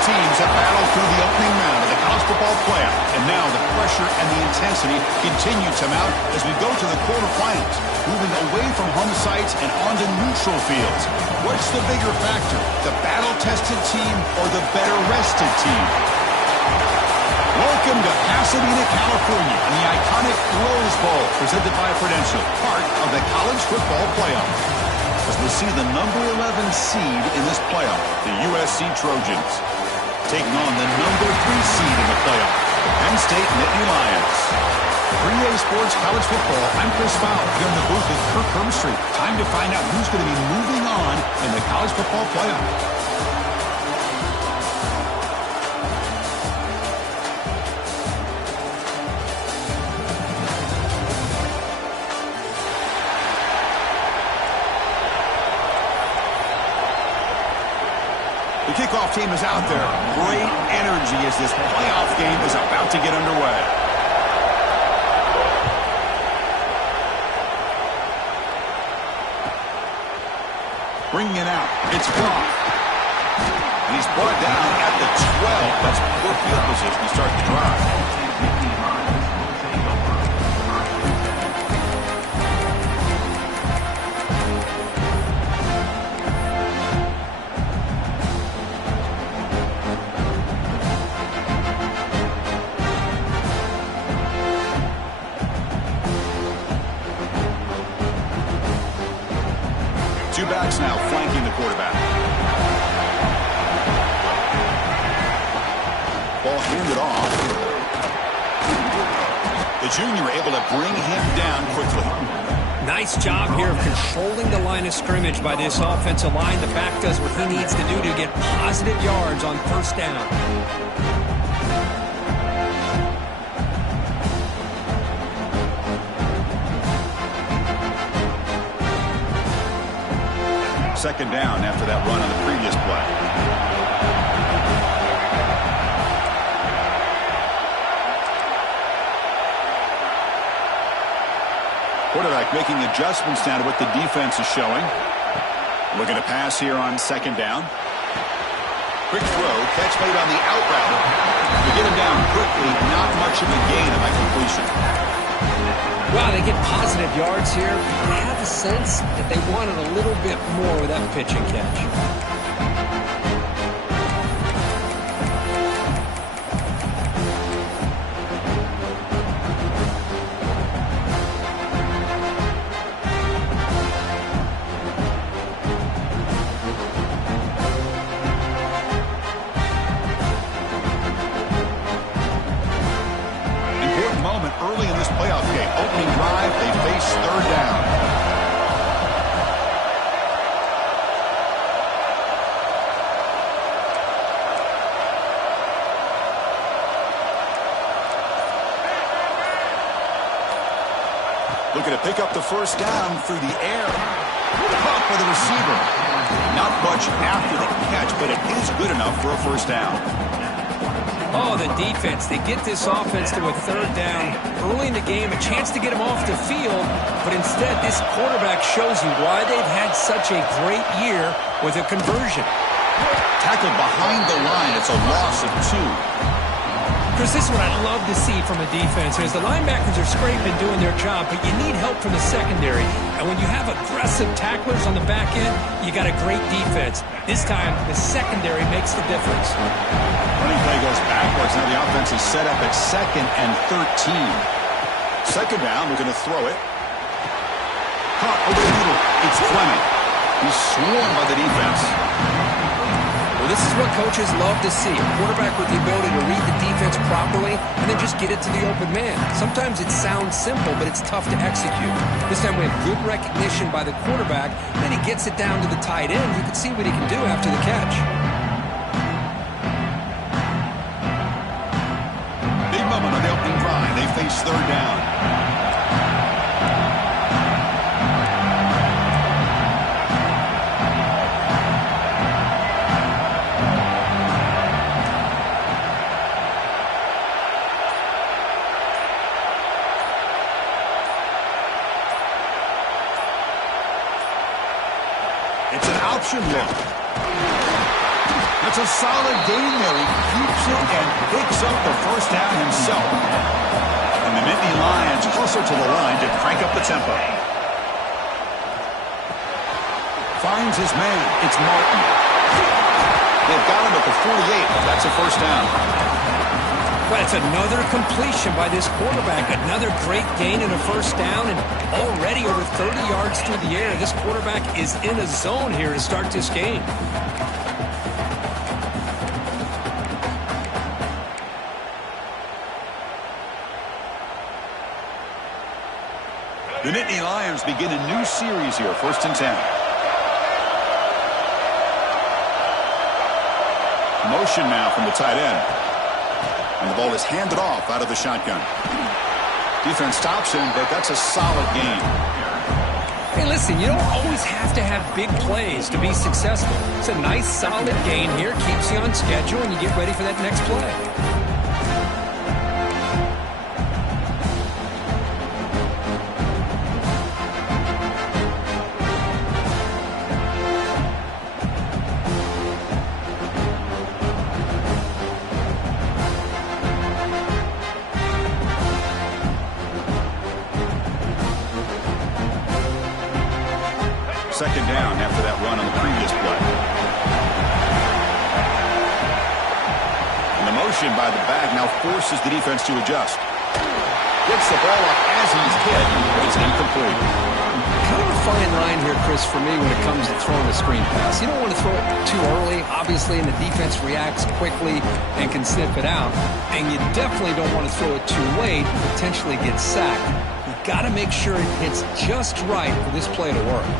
teams have battled through the opening round of the college football playoff, and now the pressure and the intensity continue to mount as we go to the quarterfinals, moving away from home sites and onto neutral fields. What's the bigger factor, the battle-tested team or the better-rested team? Welcome to Pasadena, California, and the iconic Rose Bowl, presented by Prudential, part of the college football playoff. As we see the number 11 seed in this playoff, the USC Trojans, taking on the number 3 seed in the playoff, the Penn State Nittany Lions. 3A Sports College Football, I'm Chris Fowler, here in the booth with Kirk Herbstreit. Time to find out who's going to be moving on in the college football playoff. The kickoff team is out there. Great energy as this playoff game is about to get underway. Bringing it out. It's Goff. And he's brought down at the 12. That's poor field position to start the drive. Two backs now flanking the quarterback. Ball handed off. The junior able to bring him down quickly. Nice job here of controlling the line of scrimmage by this offensive line. The back does what he needs to do to get positive yards on first down. Second down after that run on the previous play. Quarterback making adjustments now to what the defense is showing. Looking to pass here on second down. Quick throw, catch made on the out route. To get him down quickly, not much of a gain on that completion. Wow, they get positive yards here. I have a sense that they wanted a little bit more with that pitch and catch. Early in this playoff game, opening drive, they face third down. Looking to pick up the first down through the air. Caught by the receiver. Not much after the catch, but it is good enough for a first down. Oh, the defense, they get this offense to a third down early in the game, a chance to get them off the field, but instead this quarterback shows you why they've had such a great year with a conversion. Tackled behind the line, it's a loss of 2. Chris, this is what I love to see from a defense. As the linebackers are scraping, doing their job, but you need help from the secondary. And when you have aggressive tacklers on the back end, you got a great defense. This time, the secondary makes the difference. Running play goes backwards. Now the offense is set up at 2nd and 13. Second down, we're going to throw it. Caught over the middle. It's Fleming. He's swarmed by the defense. Well, this is what coaches love to see. A quarterback with the ability to read the defense properly and then just get it to the open man. Sometimes it sounds simple, but it's tough to execute. This time we have good recognition by the quarterback. Then he gets it down to the tight end. You can see what he can do after the catch. Big moment on the opening drive. They face third down. It's an option look. That's a solid gain there. He keeps it and picks up the first down himself. And the Nittany Lions hustle to the line to crank up the tempo. Finds his man. It's Martin. They've got him at the 48. That's a first down. Well, it's another completion by this quarterback. Another great gain and a first down, and already over 30 yards through the air. This quarterback is in a zone here to start this game. The Nittany Lions begin a new series here, 1st and 10. Motion now from the tight end. And the ball is handed off out of the shotgun. Defense stops him, but that's a solid gain. Hey, listen, you don't always have to have big plays to be successful. It's a nice, solid gain here. Keeps you on schedule, and you get ready for that next play. Second down after that run on the previous play. And the motion by the back now forces the defense to adjust. Gets the ball up as he's hit, but it's incomplete. Kind of a fine line here, Chris, for me when it comes to throwing a screen pass. You don't want to throw it too early, obviously, and the defense reacts quickly and can sniff it out. And you definitely don't want to throw it too late and potentially get sacked. You've got to make sure it hits just right for this play to work.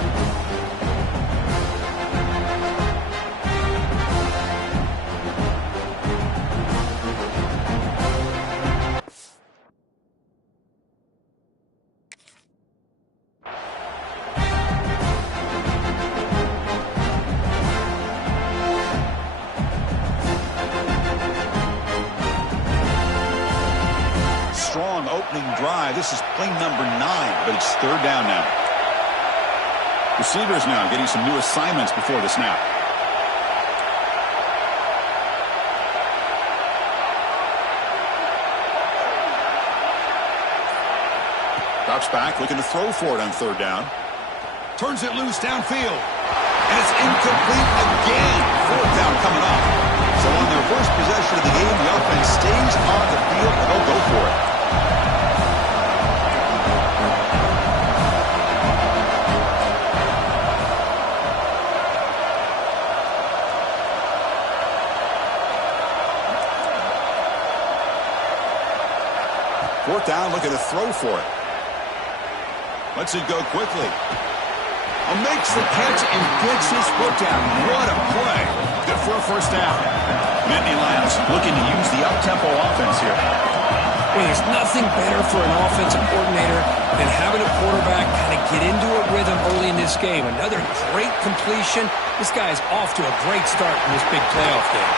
Strong opening drive. This is play number 9, but it's 3rd down now. Receivers now getting some new assignments before the snap. Drops back, looking to throw for it on 3rd down. Turns it loose downfield. And it's incomplete again. 4th down coming up. So on their first possession of the game, the offense stays on the field, and they'll go for it. Fourth down, looking to throw for it. Lets it go quickly. Makes the catch and gets his foot down. What a play. Good for a first down. Nittany Lions looking to use the up-tempo offense here. Well, there's nothing better for an offensive coordinator than having a quarterback kind of get into a rhythm early in this game. Another great completion. This guy's off to a great start in this big playoff game.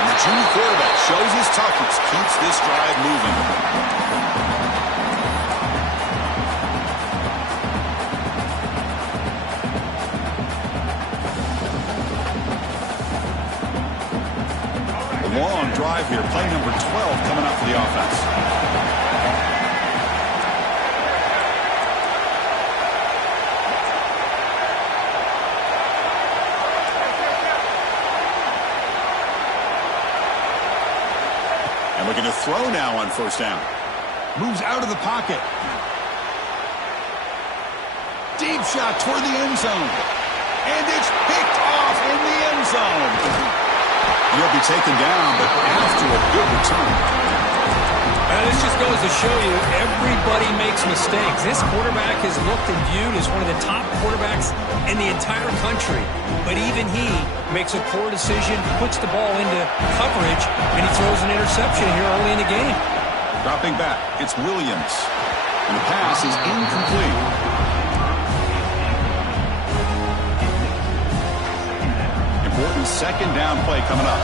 And the junior quarterback shows his toughness, keeps this drive moving. Long drive here. Play number 12 coming up for the offense. And looking to throw now on 1st down. Moves out of the pocket. Deep shot toward the end zone. And it's picked off in the end zone. He'll be taken down, but after a good return. This just goes to show you everybody makes mistakes. This quarterback is looked and viewed as one of the top quarterbacks in the entire country. But even he makes a poor decision, puts the ball into coverage, and he throws an interception here early in the game. Dropping back, it's Williams. And the pass is incomplete. Important 2nd down play coming up.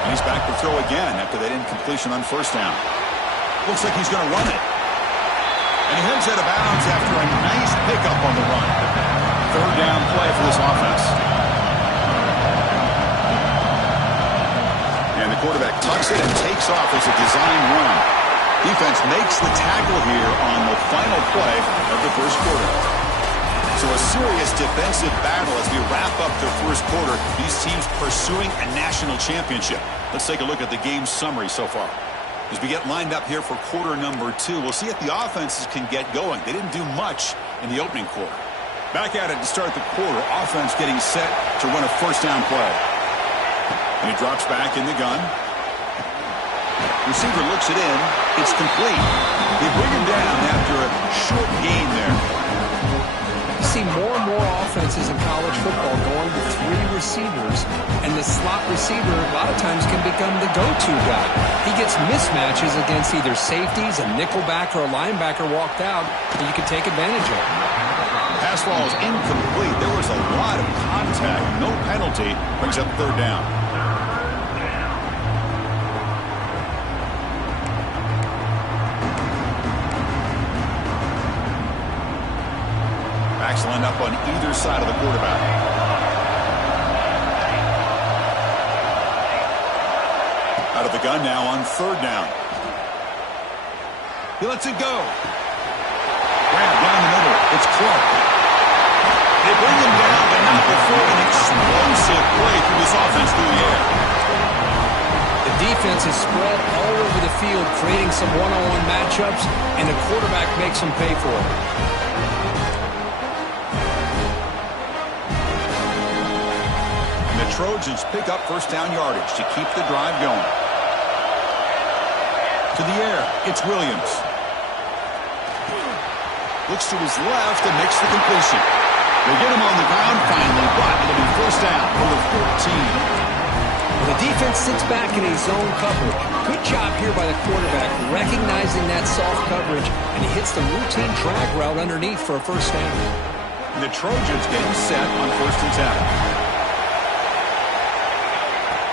And he's back to throw again after that incompletion on 1st down. Looks like he's going to run it. And he heads out of bounds after a nice pickup on the run. 3rd down play for this offense. quarterback tucks it and takes off as a design run. Defense makes the tackle here on the final play of the first quarter. So a serious defensive battle as we wrap up the first quarter. These teams pursuing a national championship. Let's take a look at the game summary so far. As we get lined up here for quarter number 2, we'll see if the offenses can get going. They didn't do much in the opening quarter. Back at it to start the quarter. Offense getting set to run a first down play. And he drops back in the gun. Receiver looks it in. It's complete. They bring him down after a short gain there. You see more and more offenses in college football going to 3 receivers, and the slot receiver a lot of times can become the go-to guy. He gets mismatches against either safeties, a nickelback, or a linebacker walked out, and you can take advantage of it. Pass ball is incomplete. There was a lot of contact. No penalty. Brings up third down. Backs line up on either side of the quarterback. Out of the gun now on third down. He lets it go. Grab down the middle. It's Clark. They bring him down, but not before an explosive play through this offense through the air. The defense is spread all over the field, creating some one-on-one matchups, and the quarterback makes them pay for it. The Trojans pick up first down yardage to keep the drive going. To the air, it's Williams. Looks to his left and makes the completion. They get him on the ground finally, but it'll be first down for the 14. The defense sits back in a zone coverage. Good job here by the quarterback, recognizing that soft coverage, and he hits the routine drag route underneath for a first down. And the Trojans getting set on first and 10.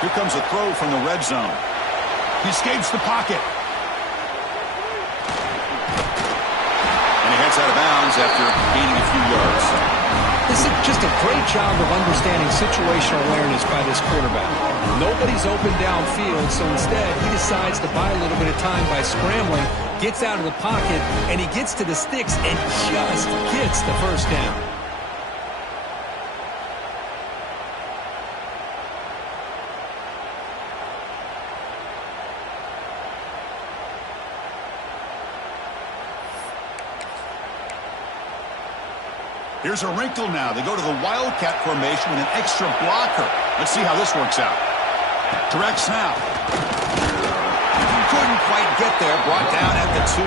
Here comes a throw from the red zone. He escapes the pocket. And he heads out of bounds after gaining a few yards. This is just a great job of understanding situational awareness by this quarterback. Nobody's open downfield, so instead he decides to buy a little bit of time by scrambling, gets out of the pocket, and he gets to the sticks and just gets the first down. Here's a wrinkle now. They go to the Wildcat formation with an extra blocker. Let's see how this works out. Direct snap. Couldn't quite get there. Brought down at the 2.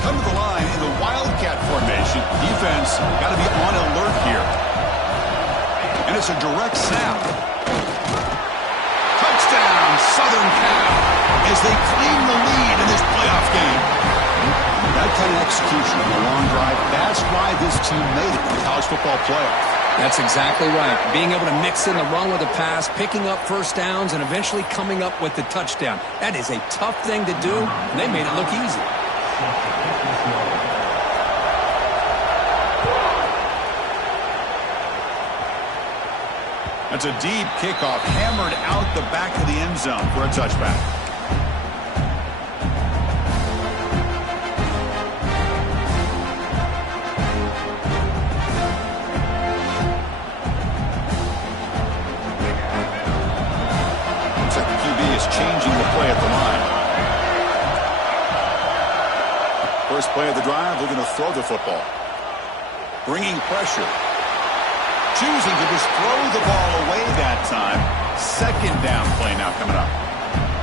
Come to the line in the Wildcat formation. Defense got to be on alert here. And it's a direct snap. Touchdown, Southern Cal, as they claim the lead in this playoff game. That kind of execution on the long drive, that's why this team made it in the college football playoff. That's exactly right. Being able to mix in the run with the pass, picking up first downs, and eventually coming up with the touchdown. That is a tough thing to do, and they made it look easy. That's a deep kickoff, hammered out the back of the end zone for a touchback. Looks like the QB is changing the play at the line. First play of the drive, they're going to throw the football. Bringing pressure. Choosing to just throw the ball away that time. Second down play now coming up.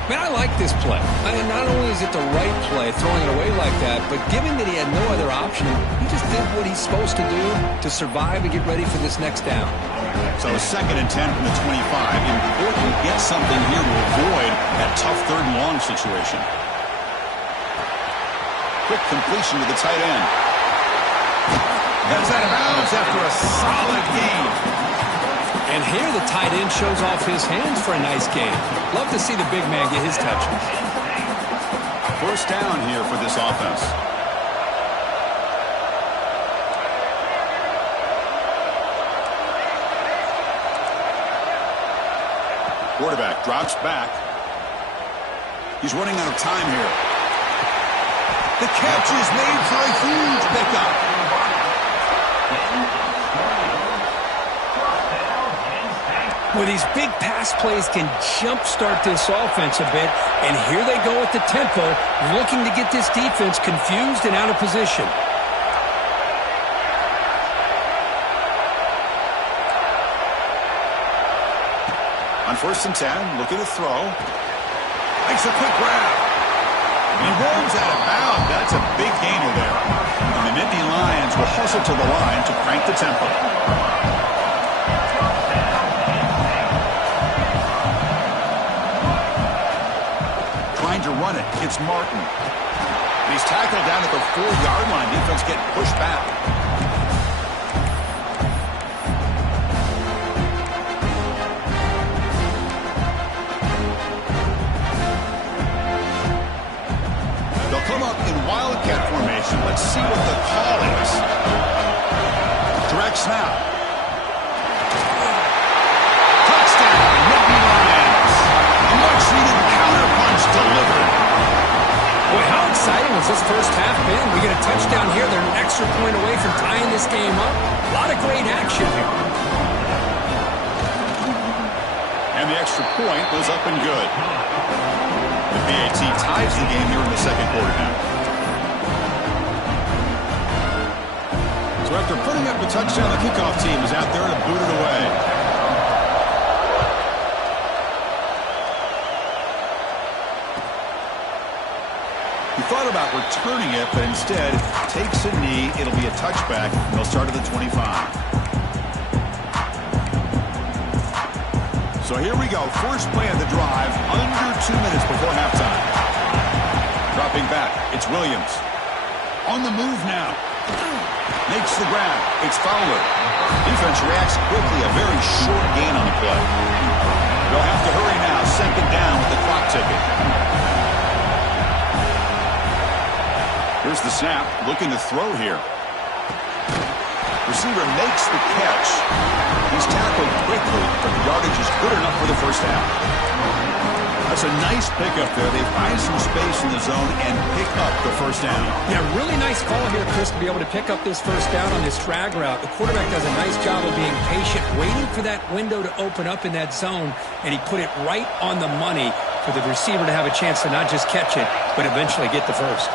Man, I like this play. Not only is it the right play, throwing it away like that, but given that he had no other option, he just did what he's supposed to do to survive and get ready for this next down. So second and 10 from the 25. Important to get something here to avoid that tough third and long situation. Quick completion to the tight end. Gets out of bounds after a solid gain. And here the tight end shows off his hands for a nice game. Love to see the big man get his touches. First down here for this offense. Quarterback drops back. He's running out of time here. The catch is made for a huge pickup. Well, these big pass plays can jumpstart this offense a bit, and here they go at the tempo, looking to get this defense confused and out of position. On 1st and 10, looking to throw. Makes a quick grab. He rolls out of bounds. That's a big gainer there. And the Nittany Lions will hustle to the line to crank the tempo. Trying to run it. It's Martin. He's tackled down at the 4-yard line. Defense getting pushed back. Wildcat formation. Let's see what the call is. Direct snap. Touchdown, Nittany Lions. A much-needed counterpunch delivered. Boy, how exciting has this first half been? We get a touchdown here. They're an extra point away from tying this game up. A lot of great action here. And the extra point was up and good. The PAT ties the game here in the second quarter now. So after putting up a touchdown, the kickoff team is out there to boot it away. He thought about returning it, but instead takes a knee. It'll be a touchback, and they'll start at the 25. So here we go. First play of the drive, under 2 minutes before halftime. Dropping back, it's Williams. On the move now. Makes the grab. It's Fowler. Defense reacts quickly. A very short gain on the play. They'll have to hurry now. Second down with the clock ticking. Here's the snap. Looking to throw here. Receiver makes the catch. He's tackled quickly, but the yardage is good enough for the first down. That's a nice pickup there. They find some space in the zone and pick up the first down. Yeah, really nice call here, Chris, to be able to pick up this first down on this drag route. The quarterback does a nice job of being patient, waiting for that window to open up in that zone, and he put it right on the money for the receiver to have a chance to not just catch it, but eventually get the first.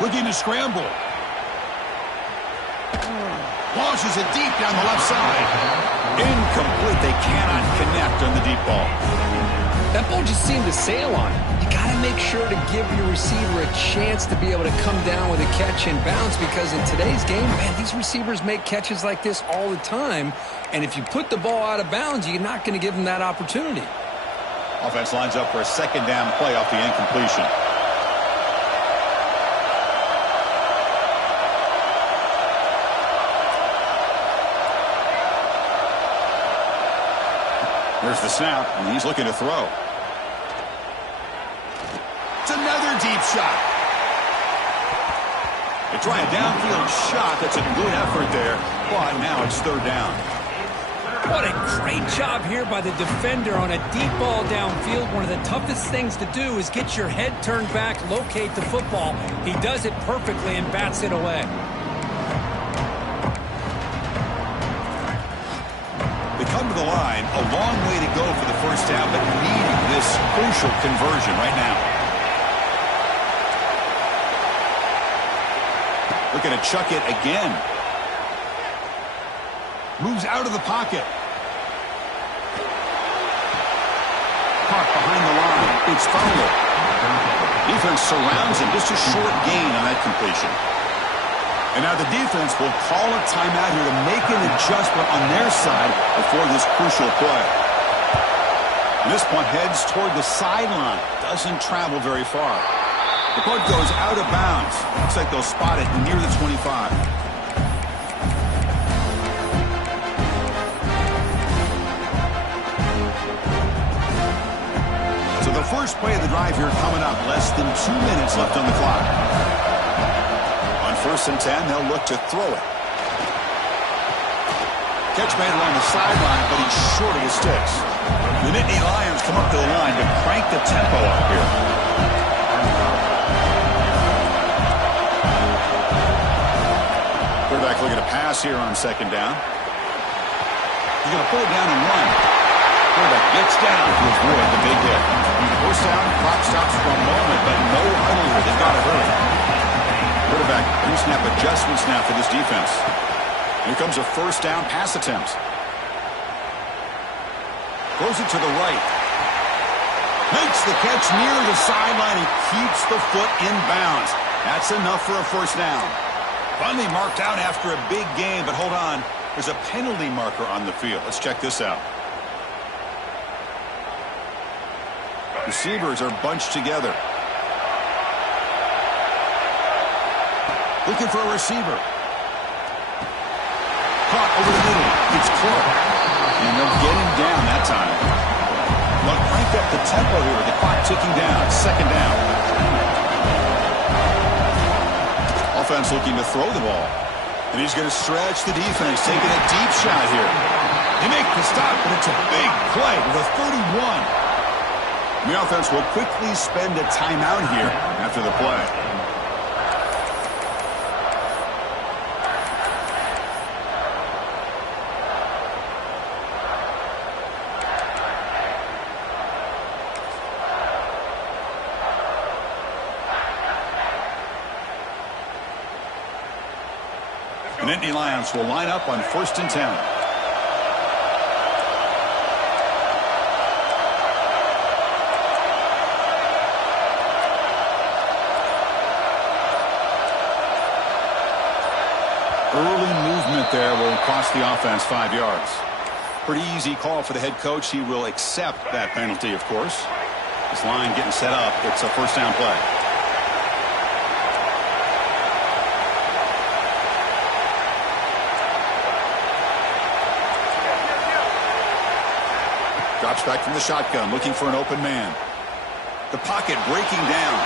Looking to scramble. Launches it deep down the left side. Incomplete. They cannot connect on the deep ball. That ball just seemed to sail on it. You got to make sure to give your receiver a chance to be able to come down with a catch and bounce, because in today's game, man, these receivers make catches like this all the time, and if you put the ball out of bounds, you're not going to give them that opportunity. Offense lines up for a second down play off the incompletion. There's the snap, and he's looking to throw. It's another deep shot. They try a downfield shot. That's a good effort there, but now it's third down. What a great job here by the defender on a deep ball downfield. One of the toughest things to do is get your head turned back, locate the football. He does it perfectly and bats it away. They come to the line, a long way to go for the first down, but needing this crucial conversion right now. Looking to chuck it again. Moves out of the pocket. Caught behind the line. It's Fowler. Defense surrounds him. Just a short gain on that completion. And now the defense will call a timeout here to make an adjustment on their side before this crucial play. And this punt heads toward the sideline. Doesn't travel very far. The punt goes out of bounds. Looks like they'll spot it near the 25. play of the drive here coming up. Less than 2 minutes left on the clock. On 1st and 10, they'll look to throw it. Catch made along the sideline, but he's short of the sticks. The Nittany Lions come up to the line to crank the tempo up here. Quarterback looking to pass here on 2nd down. He's going to pull it down and run. Quarterback gets down to avoid the big hit. 1st down, clock stops for a moment, but no huddle here. They've got to hurry. Quarterback pre-snap adjustments now for this defense. Here comes a 1st down pass attempt. Throws it to the right. Makes the catch near the sideline. He keeps the foot in bounds. That's enough for a 1st down. Finally marked out after a big game, but hold on. There's a penalty marker on the field. Let's check this out. Receivers are bunched together. Looking for a receiver. Caught over the middle. It's close. And they'll get him down that time. They'll crank up the tempo here. The clock ticking down. 2nd down. Offense looking to throw the ball. And he's going to stretch the defense, taking a deep shot here. They make the stop, but it's a big play with a 31. The offense will quickly spend a timeout here after the play. The Nittany Lions will line up on 1st and 10. Early movement there will cost the offense 5 yards. Pretty easy call for the head coach. He will accept that penalty, of course. This line getting set up. It's a 1st down play. Drops back from the shotgun, looking for an open man. The pocket breaking down.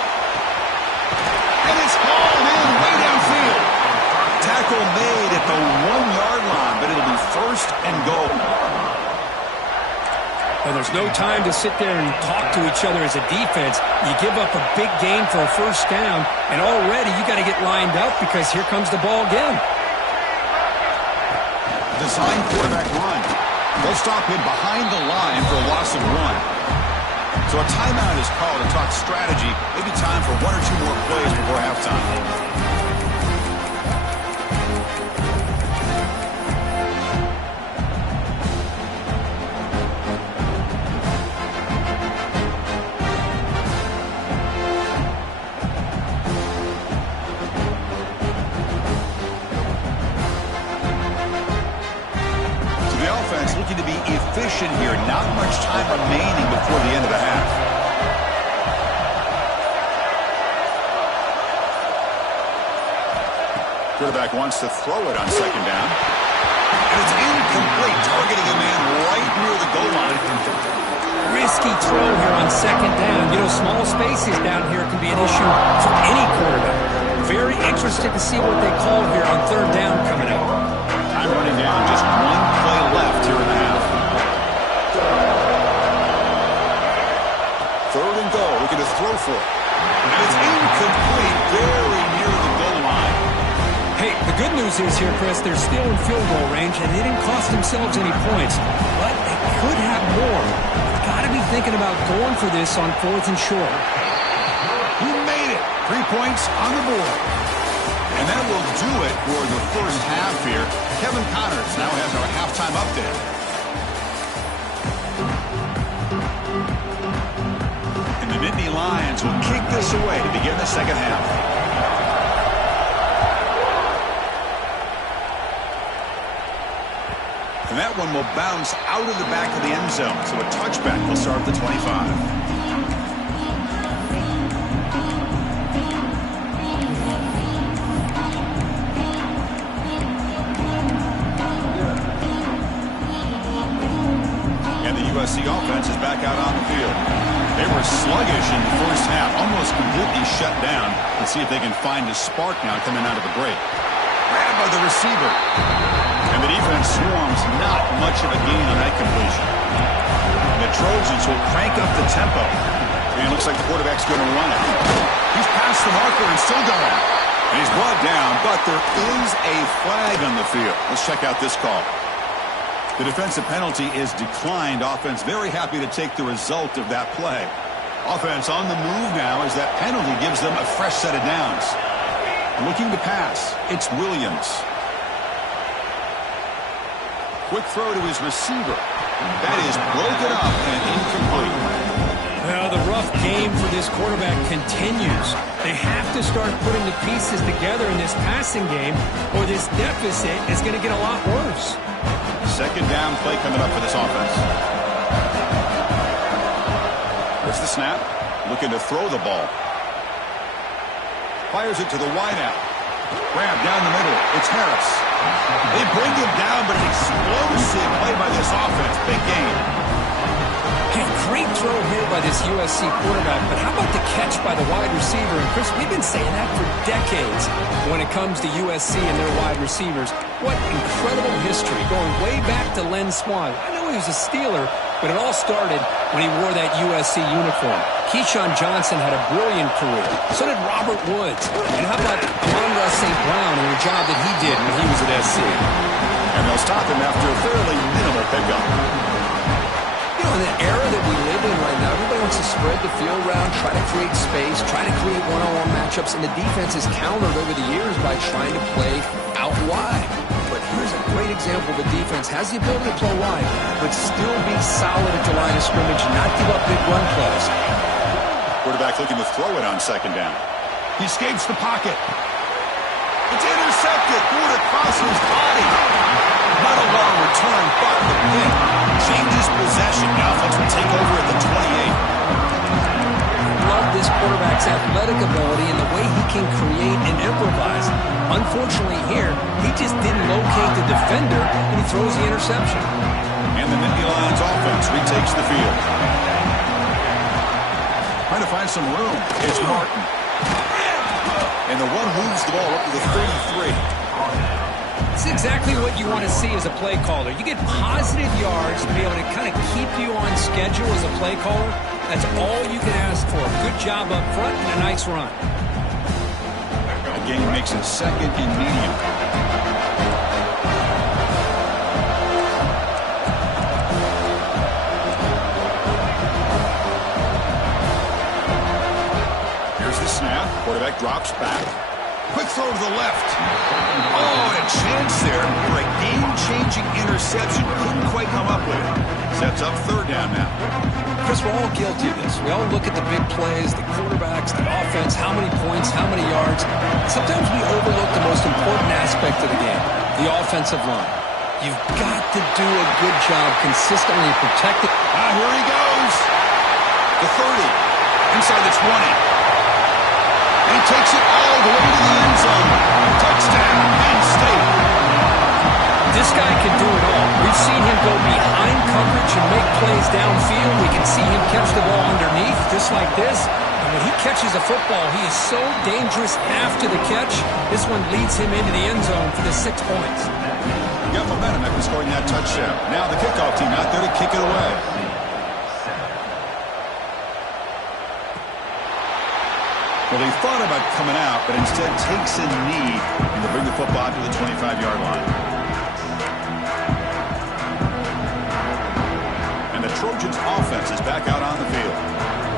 And it's hauled in way downfield. Tackle made at the 1-yard line, but it'll be 1st and goal. Well, there's no time to sit there and talk to each other as a defense. You give up a big gain for a 1st down, and already you got to get lined up because here comes the ball again. Design quarterback run. They'll stop him behind the line for a loss of 1. So a timeout is called to talk strategy. Maybe time for 1 or 2 more plays before halftime. Looking to be efficient here. Not much time remaining before the end of the half. Quarterback wants to throw it on 2nd down. And it's incomplete, targeting a man right near the goal line. Risky throw here on 2nd down. You know, small spaces down here can be an issue for any quarterback. Very interested to see what they call here on 3rd down coming up. Time running down, just 1 play left here in the half. 3rd and goal, looking to throw for it. And it's incomplete, very near the goal line. Hey, the good news is here, Chris, they're still in field goal range, and they didn't cost themselves any points. But they could have more. They've got to be thinking about going for this on 4th and short. He made it. 3 points on the board. And that will do it for the 1st half here. Kevin Connors now has our halftime update. And the Nittany Lions will kick this away to begin the 2nd half. And that one will bounce out of the back of the end zone. So a touchback will start at the 25. USC offense is back out on the field. They were sluggish in the first half, almost completely shut down. Let's see if they can find a spark now coming out of the break. Grabbed by the receiver. And the defense swarms, not much of a gain on that completion. And the Trojans will crank up the tempo. And it looks like the quarterback's going to run it. He's past the marker and still going. And he's brought down, but there is a flag on the field. Let's check out this call. The defensive penalty is declined. Offense very happy to take the result of that play. Offense on the move now as that penalty gives them a fresh set of downs. Looking to pass, it's Williams. Quick throw to his receiver. That is broken up and incomplete. Well, the rough game for this quarterback continues. They have to start putting the pieces together in this passing game, or this deficit is going to get a lot worse. Second down play coming up for this offense. There's the snap. Looking to throw the ball. Fires it to the wideout. Grab down the middle. It's Harris. They bring him down, but an explosive play by this offense. Big game. Hey, great throw here by this USC quarterback, but how about the catch by the wide receiver? And Chris, we've been saying that for decades when it comes to USC and their wide receivers. What incredible history, going way back to Len Swan. I know he was a Steeler, but it all started when he wore that USC uniform. Keyshawn Johnson had a brilliant career. So did Robert Woods. And how about Amon-Ra St. Brown and the job that he did when he was at SC? And they'll stop him after a fairly minimal pickup. You know, in the era that we live in right now, everybody wants to spread the field around, try to create space, try to create one-on-one matchups, and the defense is countered over the years by trying to play out wide. But here's a great example. The defense has the ability to play wide, but still be solid at the line of scrimmage, not give up big run plays. Quarterback looking to throw it on second down. He escapes the pocket. It's intercepted. Threw it across his body. Not a long return, but the pick changes possession. Now offense will take over at the 28. Love this quarterback's athletic ability and the way he can create and improvise. Unfortunately here, he just didn't locate the defender, and he throws the interception. And the Nittany Lions offense retakes the field. Trying to find some room. It's Martin. And the one moves the ball up to the 33. It's exactly what you want to see as a play caller. You get positive yards to be able to kind of keep you on schedule as a play caller. That's all you can ask for. Good job up front and a nice run. A gain makes it second and medium. Here's the snap. Quarterback drops back. Quick throw to the left. Oh, and a chance there for a game-changing interception. Couldn't quite come up with it. Sets up third down now. Chris, we're all guilty of this. We all look at the big plays, the quarterbacks, the offense, how many points, how many yards. Sometimes we overlook the most important aspect of the game, the offensive line. You've got to do a good job consistently protecting. Here he goes. The 30. Inside the 20. And he takes it all the way to the end zone. Touchdown, Penn State. This guy can do it all. We've seen him go behind coverage and make plays downfield. We can see him catch the ball underneath just like this. And when he catches a football, he is so dangerous after the catch. This one leads him into the end zone for the 6 points. Got momentum after scoring that touchdown. Now the kickoff team out there to kick it away. Well, he thought about coming out, but instead takes a knee and to bring the football to the 25-yard line. And the Trojans' offense is back out on the field.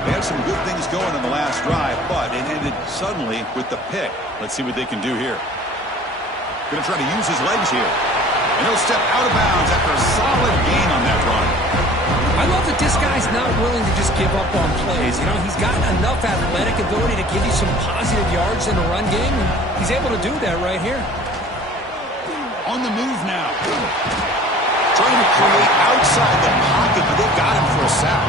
They had some good things going in the last drive, but it ended suddenly with the pick. Let's see what they can do here. Going to try to use his legs here. And he'll step out of bounds after a solid gain on that run. I love that this guy's not willing to just give up on plays. You know, he's got enough athletic ability to give you some positive yards in the run game, and he's able to do that right here. On the move now. Trying to create outside the pocket, but they've got him for a sack.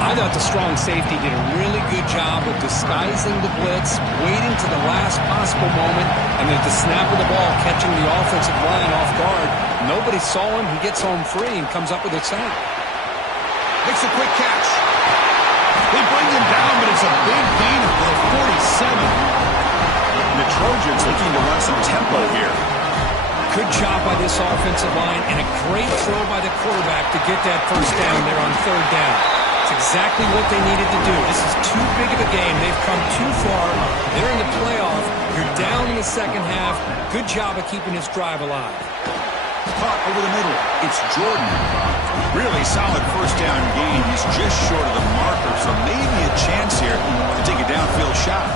I thought the strong safety did a really good job of disguising the blitz, waiting to the last possible moment, and at the snap of the ball, catching the offensive line off guard. Nobody saw him. He gets home free and comes up with a sack. Makes a quick catch. They bring him down, but it's a big gain for the 47. And the Trojans looking to run some tempo here. Good job by this offensive line and a great throw by the quarterback to get that first down there on third down. It's exactly what they needed to do. This is too big of a game. They've come too far. They're in the playoff. You're down in the second half. Good job of keeping this drive alive. Caught over the middle. It's Jordan. Really solid first down gain. He's just short of the marker, so maybe a chance here to take a downfield shot.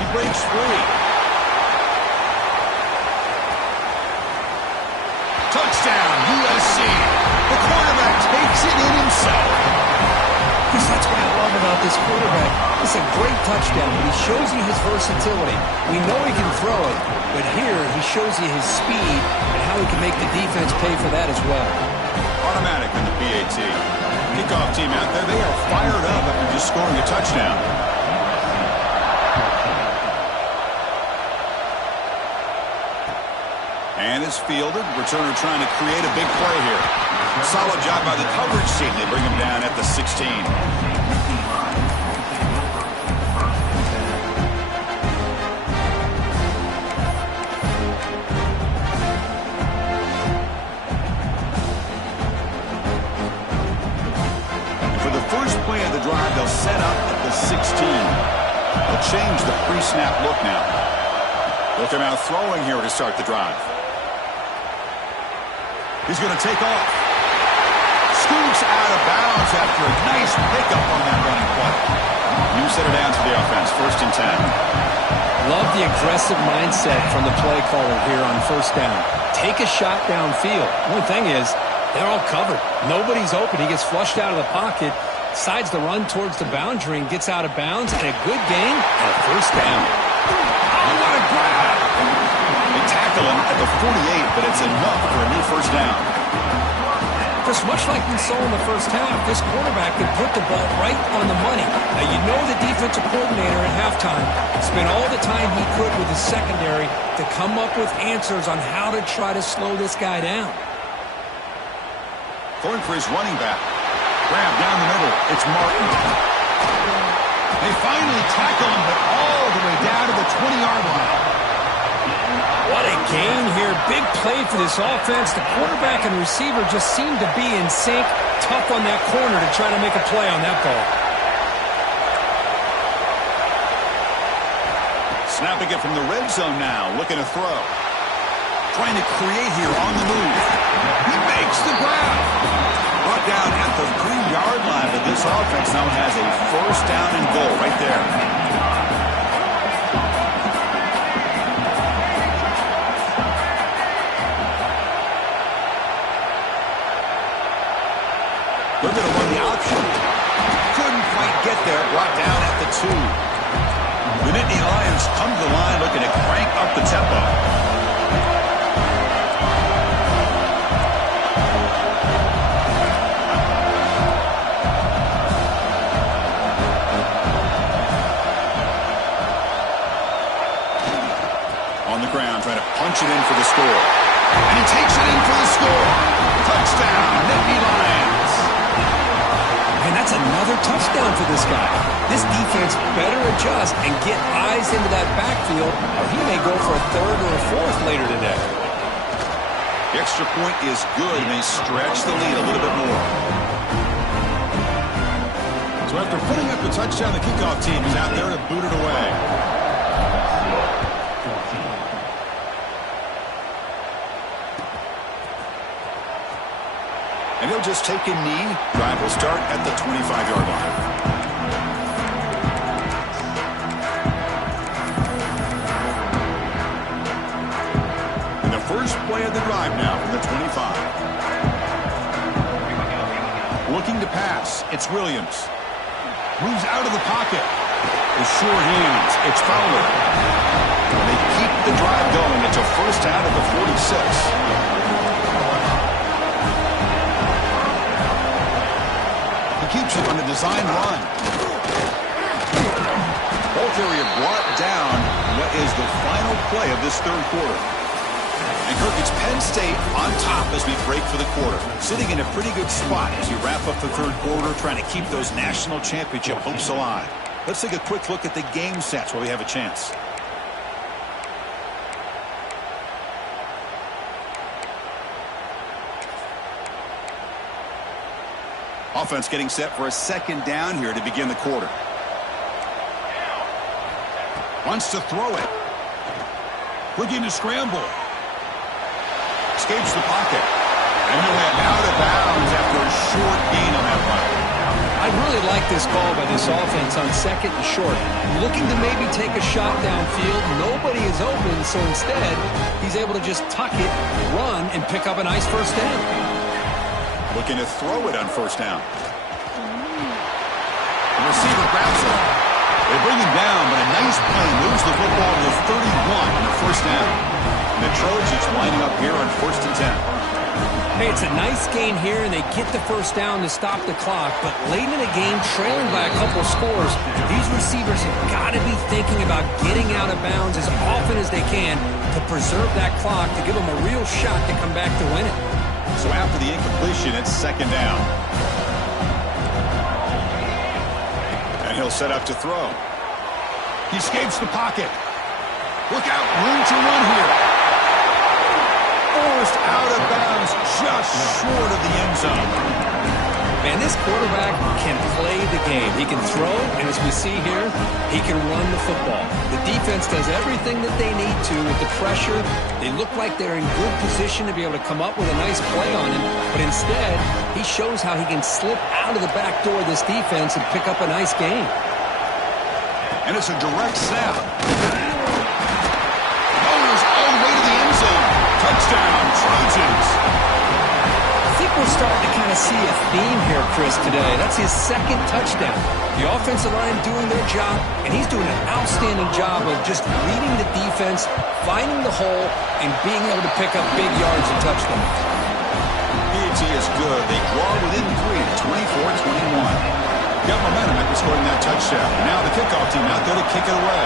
He breaks free. Touchdown, USC. The quarterback takes it in himself. That's what I love about this quarterback. It's a great touchdown, but he shows you his versatility. We know he can throw it, but here he shows you his speed and how he can make the defense pay for that as well. Automatic in the PAT. Kickoff team out there, they are fired up after just scoring a touchdown. And is fielded. Returner trying to create a big play here. Solid job by the coverage team. They bring him down at the 16. And for the first play of the drive, they'll set up at the 16. They'll change the pre-snap look now. They'll come out throwing here to start the drive. He's going to take off. Scoots out of bounds after a nice pickup on that running play. You set it down to the offense. 1st and 10. Love the aggressive mindset from the play caller here on first down. Take a shot downfield. The only thing is, they're all covered. Nobody's open. He gets flushed out of the pocket, decides to run towards the boundary and gets out of bounds, and a good gain and a first down. Oh, what a grab! They tackle him at the 48, but it's enough for a new first down. Just much like we saw in the first half, this quarterback could put the ball right on the money. Now, you know the defensive coordinator at halftime spent all the time he could with his secondary to come up with answers on how to try to slow this guy down. Going for his running back. Grab down the middle. It's Martin. They finally tackle him, but all the way down to the 20-yard line. What a gain here. Big play for this offense. The quarterback and receiver just seem to be in sync. Tough on that corner to try to make a play on that ball. Snapping it from the red zone now. Looking to throw. Trying to create here on the move. He makes the grab. Brought down at the 3-yard line, but this offense now has a first down and goal right there. They're going to run the option. Couldn't quite get there. Brought down at the 2. The Nittany Lions come to the line looking to crank up the tempo. On the ground, trying to punch it in for the score. And he takes it in for the score. Touchdown, Nittany Lions. And that's another touchdown for this guy. This defense better adjust and get eyes into that backfield, or he may go for a 3rd or a 4th later today. The extra point is good, and they stretch the lead a little bit more. So after putting up the touchdown, the kickoff team is out there to boot it away. And he'll just take a knee. Drive will start at the 25-yard line. And the first play of the drive now from the 25. Looking to pass. It's Williams. Moves out of the pocket. With sure hands. It's Fowler. And they keep the drive going. It's a first out of the 46. Keeps it on the design run. Both area brought down what is the final play of this 3rd quarter. And And Kirk, it's Penn State on top as we break for the quarter. Sitting in a pretty good spot as you wrap up the third quarter, trying to keep those national championship hopes alive. Let's take a quick look at the game stats while we have a chance. Offense getting set for a second down here to begin the quarter. Wants to throw it. Looking to scramble. Escapes the pocket. And he'll have out of bounds after a short gain on that run. I really like this call by this offense on second and short. Looking to maybe take a shot downfield. Nobody is open, so instead, he's able to just tuck it, run, and pick up a nice first down. Looking to throw it on first down. The receiver grabs it. They bring him down, but a nice play moves the football to the 31 on the first down. And the Trojans lining up here on 1st and 10. Hey, it's a nice gain here, and they get the first down to stop the clock. But late in the game, trailing by a couple of scores, these receivers have got to be thinking about getting out of bounds as often as they can to preserve that clock, to give them a real shot to come back to win it. So after the incompletion, it's second down. And he'll set up to throw. He escapes the pocket. Look out, room to run here. Forced out of bounds, just short of the end zone. Man, this quarterback can play the game. He can throw, and as we see here, he can run the football. The defense does everything that they need to with the pressure. They look like they're in good position to be able to come up with a nice play on him, but instead, he shows how he can slip out of the back door of this defense and pick up a nice gain. And it's a direct snap. Goes all the way to the end zone. Touchdown, Trojans. I think we're starting to kind of see a theme here, Chris, today. That's his second touchdown. The offensive line doing their job, and he's doing an outstanding job of just reading the defense, finding the hole, and being able to pick up big yards and touchdowns. PAT is good. They draw within 3, 24-21. Got momentum after scoring that touchdown. Now the kickoff team out there to kick it away.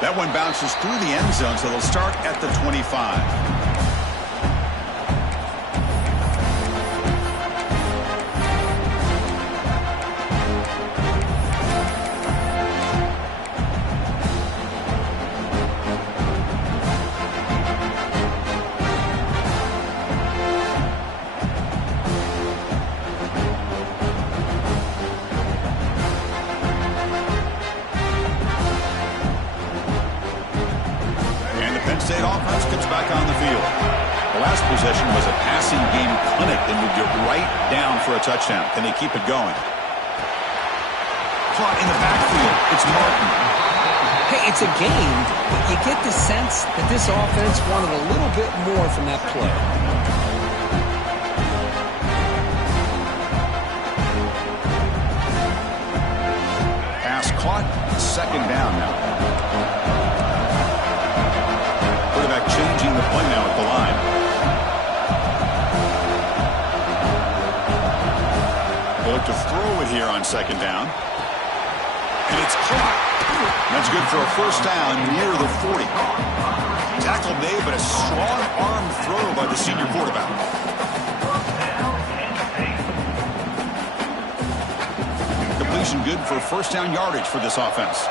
That one bounces through the end zone, so they'll start at the 25. State offense gets back on the field. The last possession was a passing game clinic. They moved it right down for a touchdown. Can they keep it going? Caught in the backfield. It's Martin. Hey, it's a game, but you get the sense that this offense wanted a little bit more from that play. Pass caught. Second down now. Quarterback changing the play now at the line. They look to throw it here on second down. And it's caught. That's good for a first down near the 40. Tackle made, but a strong arm throw by the senior quarterback. Completion good for first down yardage for this offense.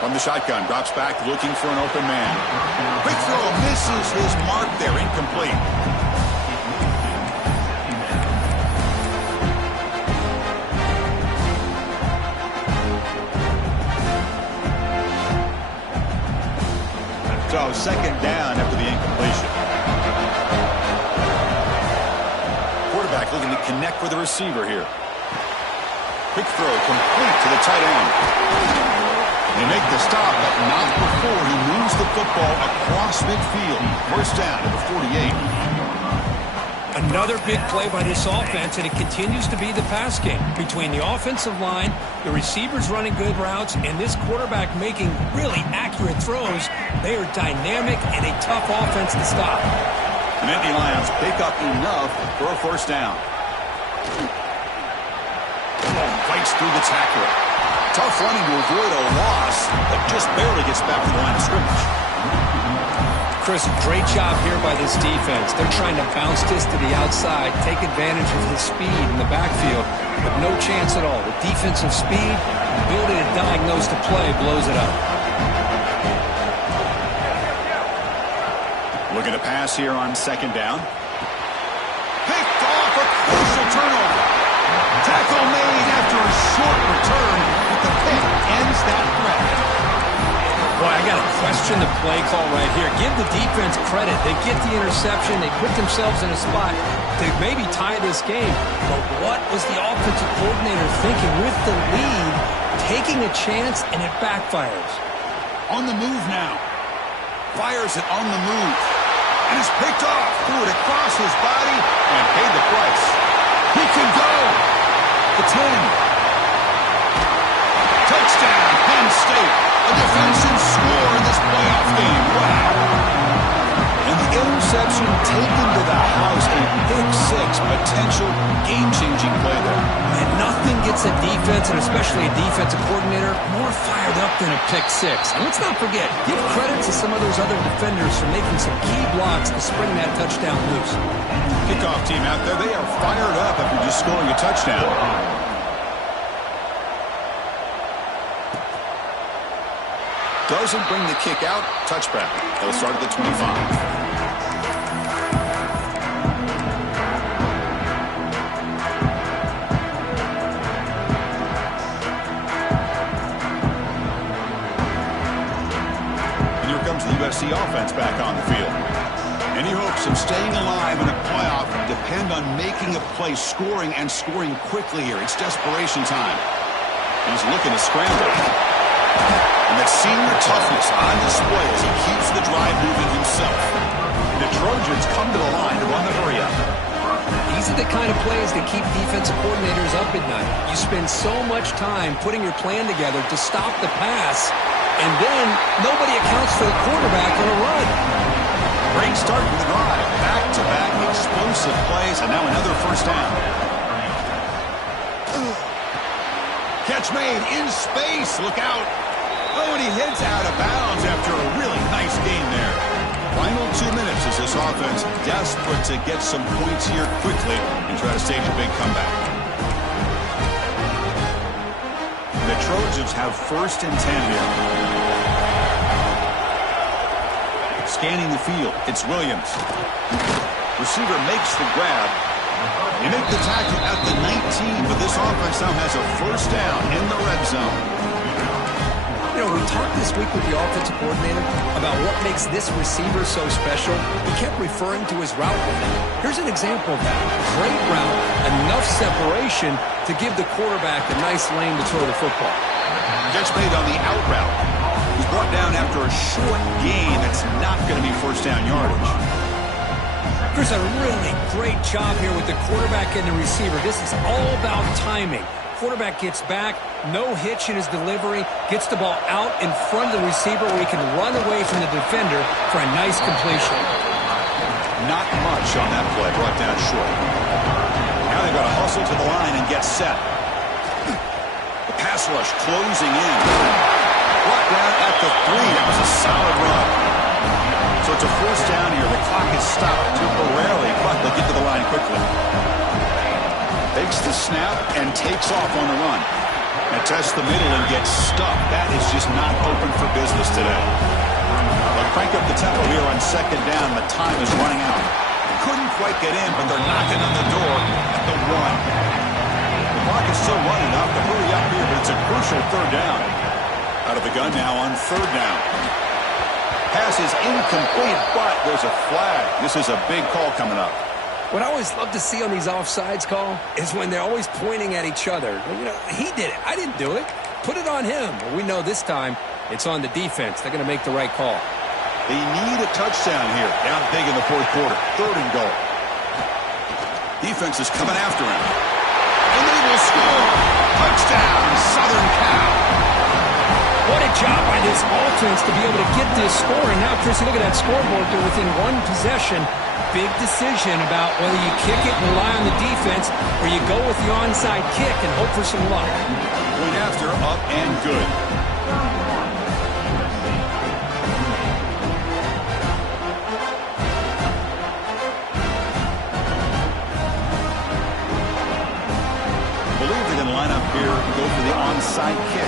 From the shotgun, drops back, looking for an open man. Quick throw, misses his mark there, incomplete. So, second down after the incompletion. Quarterback looking to connect with the receiver here. Quick throw, complete to the tight end. They make the stop, but not before he moves the football across midfield. First down to the 48. Another big play by this offense, and it continues to be the pass game. Between the offensive line, the receivers running good routes, and this quarterback making really accurate throws, they are dynamic and a tough offense to stop. The Nittany Lions pick up enough for a first down. Fights through the tackler. Tough running to avoid a loss, but just barely gets back to the line of scrimmage. Chris, great job here by this defense. They're trying to bounce this to the outside, take advantage of his speed in the backfield, but no chance at all. The defensive speed, ability to diagnose the play, blows it up. Looking to pass here on second down. Picked off, a crucial turnover. Tackle made after a short return, but the pick ends that threat. Boy, I got to question the play call right here. Give the defense credit. They get the interception. They put themselves in a spot to maybe tie this game. But what was the offensive coordinator thinking with the lead, taking a chance, and it backfires? On the move now. Fires it on the move. And it's picked off. Threw it across his body and paid the price. He can go. The 10. Touchdown, Penn State. A defensive score in this playoff game. Wow. And the interception taken to the house. A pick-6 potential game-changing play there. And nothing gets a defense, and especially a defensive coordinator, more fired up than a pick-6. And let's not forget, give credit to some of those other defenders for making some key blocks to spring that touchdown loose. Kickoff team out there, they are fired up after just scoring a touchdown. Doesn't bring the kick out. Touchback. They'll start at the 25. And here comes the USC offense back on the field. Any hopes of staying alive in a playoff depend on making a play, scoring, and scoring quickly here. It's desperation time. He's looking to scramble. And that senior toughness on display as he keeps the drive moving himself. The Trojans come to the line to run the hurry-up. These are the kind of plays that keep defensive coordinators up at night. You spend so much time putting your plan together to stop the pass, and then nobody accounts for the quarterback on a run. Great start to the drive. Back-to-back explosive plays, and now another first down. Catch made in space. Look out. Oh, and he heads out of bounds after a really nice game there. Final 2 minutes as this offense desperate to get some points here quickly and try to stage a big comeback. The Trojans have first and 10 here. Scanning the field, it's Williams. Receiver makes the grab. You make the tackle at the 19, but this offense now has a first down in the red zone. You know, we talked this week with the offensive coordinator about what makes this receiver so special. He kept referring to his route running. Here's an example of that. Great route, enough separation to give the quarterback a nice lane to throw the football. Catch made on the out route. He's brought down after a short gain that's not going to be first down yardage. There's a really great job here with the quarterback and the receiver. This is all about timing. Quarterback gets back, no hitch in his delivery, gets the ball out in front of the receiver where he can run away from the defender for a nice completion. Not much on that play, brought down short. Now they've got to hustle to the line and get set. The pass rush closing in. Brought down at the 3. That was a solid run. So it's a first down here. The clock is stopped temporarily, but they'll get to the line quickly. Takes the snap and takes off on the run. And tests the middle and gets stuck. That is just not open for business today. They'll crank up the tempo here on second down. The time is running out. Couldn't quite get in, but they're knocking on the door at the 1. The clock is still running up to hurry up here, but it's a crucial third down. Out of the gun now on third down. Pass is incomplete, but there's a flag. This is a big call coming up. What I always love to see on these offsides call is when they're always pointing at each other. You know, he did it. I didn't do it. Put it on him. Well, we know this time it's on the defense. They're going to make the right call. They need a touchdown here. Down big in the fourth quarter. Third and goal. Defense is coming after him. And they will score. Touchdown, Southern Cal. What a job by this offense to be able to get this score. And now, Chris, you look at that scoreboard. They're within one possession big decision about whether you kick it and rely on the defense or you go with the onside kick and hope for some luck. Point after, up and good. I believe they're going to line up here and go for the onside kick.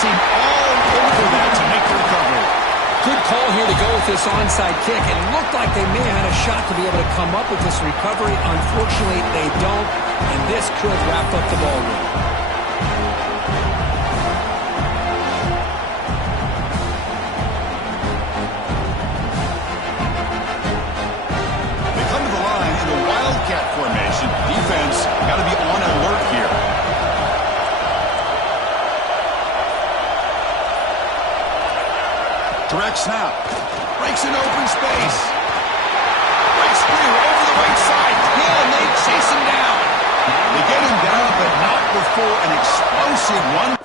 Seem all over that to make the recovery. Good call here to go with this onside kick. It looked like they may have had a shot to be able to come up with this recovery. Unfortunately, they don't, and this could wrap up the ball game. They come to the line in the Wildcat formation. Defense got to be on alert here. Direct snap. Breaks in open space. Breaks through over the right side. Hill, and they chase him down. They get him down, but not before an explosive run.